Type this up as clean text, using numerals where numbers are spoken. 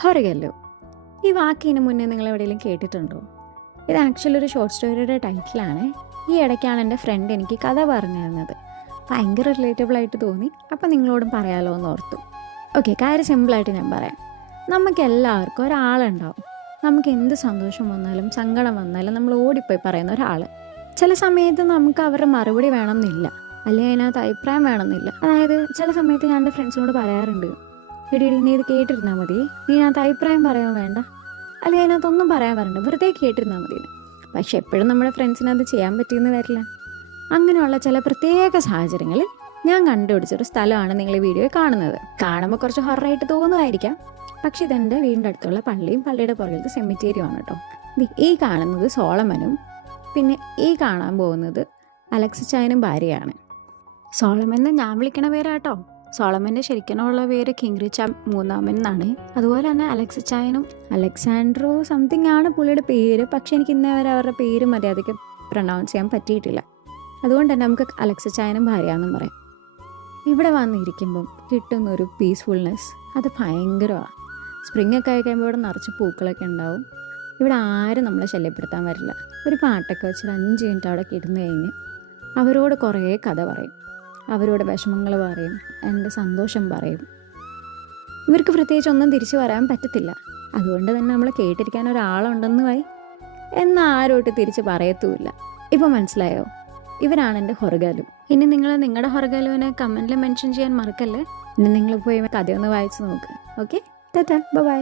ഹൊറഗല്ലോ. ഈ വാക്കിന് മുന്നേ നിങ്ങൾ എവിടെയെങ്കിലും കേട്ടിട്ടുണ്ടോ? ഇത് ആക്ച്വലി ഒരു ഷോർട്ട് സ്റ്റോറിയുടെ ടൈറ്റിലാണ്. ഈ ഇടയ്ക്കാണ് എൻ്റെ ഫ്രണ്ട് എനിക്ക് കഥ പറഞ്ഞു തരുന്നത്. ഭയങ്കര റിലേറ്റബിൾ ആയിട്ട് തോന്നി. അപ്പം നിങ്ങളോടും പറയാമല്ലോ എന്ന് ഓർത്തു. ഓക്കെ, കാര്യം സിമ്പിളായിട്ട് ഞാൻ പറയാം. നമുക്ക് എല്ലാവർക്കും ഒരാളുണ്ടാവും. നമുക്ക് എന്ത് സന്തോഷം വന്നാലും സങ്കടം വന്നാലും നമ്മൾ ഓടിപ്പോയി പറയുന്ന ഒരാൾ. ചില സമയത്ത് നമുക്ക് അവരുടെ മറുപടി വേണമെന്നില്ല, അല്ലെങ്കിൽ അതിനകത്ത് അഭിപ്രായം വേണമെന്നില്ല. അതായത് ചില സമയത്ത് ഞാൻ എൻ്റെ ഫ്രണ്ട്സിനോട് പറയാറുണ്ട്, എടി നീ ഇത് കേട്ടിരുന്നാൽ മതി, നീ അതിനകത്ത് അഭിപ്രായം പറയാൻ വേണ്ട, അല്ലെങ്കിൽ അതിനകത്തൊന്നും പറയാൻ പറയണ്ട, വെറുതെ കേട്ടിരുന്നാൽ മതി. പക്ഷെ എപ്പോഴും നമ്മുടെ ഫ്രണ്ട്സിന് അത് ചെയ്യാൻ പറ്റിയെന്ന് വരില്ല. അങ്ങനെയുള്ള ചില പ്രത്യേക സാഹചര്യങ്ങളിൽ ഞാൻ കണ്ടുപിടിച്ചൊരു സ്ഥലമാണ് നിങ്ങൾ ഈ വീഡിയോയിൽ കാണുന്നത്. കാണുമ്പോൾ കുറച്ച് ഹൊററായിട്ട് തോന്നുമായിരിക്കാം, പക്ഷെ ഇതെൻ്റെ വീടിൻ്റെ അടുത്തുള്ള പള്ളിയും പള്ളിയുടെ പുറകിലത്തെ സെമിത്തേരിയുമാണ് കേട്ടോ. ഈ കാണുന്നത് സോളമനും പിന്നെ ഈ കാണാൻ പോകുന്നത് അലക്സിച്ചായനും ഭാര്യയാണ്. സോളമൻ എന്ന് ഞാൻ വിളിക്കണ പേരാട്ടോ. സോളമൻ്റെ ശരിക്കുള്ള പേര് കിങ് റിച്ചാ മൂന്നാമൻ എന്നാണ്. അതുപോലെ തന്നെ അലക്സിച്ചായനും അലക്സാൻഡ്രോ സംതിങ് ആണ് പുള്ളിയുടെ പേര്. പക്ഷെ എനിക്ക് ഇന്നേ വരെ അവരുടെ പേര് മര്യാദയ്ക്ക് പ്രൊനൗൺസ് ചെയ്യാൻ പറ്റിയിട്ടില്ല. അതുകൊണ്ട് തന്നെ നമുക്ക് അലക്സിച്ചായനും ഭാര്യ എന്നും പറയാം. ഇവിടെ വന്നിരിക്കുമ്പം കിട്ടുന്നൊരു പീസ്ഫുൾനെസ് അത് ഭയങ്കരമാണ്. സ്പ്രിംഗ് ഒക്കെ ആയി കഴിയുമ്പോൾ ഇവിടെ നിറച്ച് പൂക്കളൊക്കെ ഉണ്ടാവും. ഇവിടെ ആരും നമ്മളെ ശല്യപ്പെടുത്താൻ വരില്ല. ഒരു പാട്ടൊക്കെ വെച്ചിട്ട് 5 മിനിറ്റ് അവിടെ ഇരുന്ന് കഴിഞ്ഞ് അവരോട് കുറേ കഥ പറയും, അവരോട് വിഷമങ്ങൾ പറയും, എൻ്റെ സന്തോഷം പറയും. ഇവർക്ക് പ്രത്യേകിച്ച് ഒന്നും തിരിച്ചു പറയാൻ പറ്റത്തില്ല. അതുകൊണ്ട് തന്നെ നമ്മൾ കേട്ടിരിക്കാൻ ഒരാളുണ്ടെന്ന് പോയി എന്നാൽ ആരോട്ട് തിരിച്ച് പറയത്തുമില്ല. ഇപ്പം മനസ്സിലായോ? ഇവരാണ് എൻ്റെ ഹൊറഗാലു. ഇനി നിങ്ങൾ നിങ്ങളുടെ ഹൊറഗാലുവിനെ കമൻറ്റിൽ മെൻഷൻ ചെയ്യാൻ മറക്കല്ലേ. ഇനി നിങ്ങൾ പോയി കഥയൊന്ന് വായിച്ച് നോക്ക്. Okay, tata, by.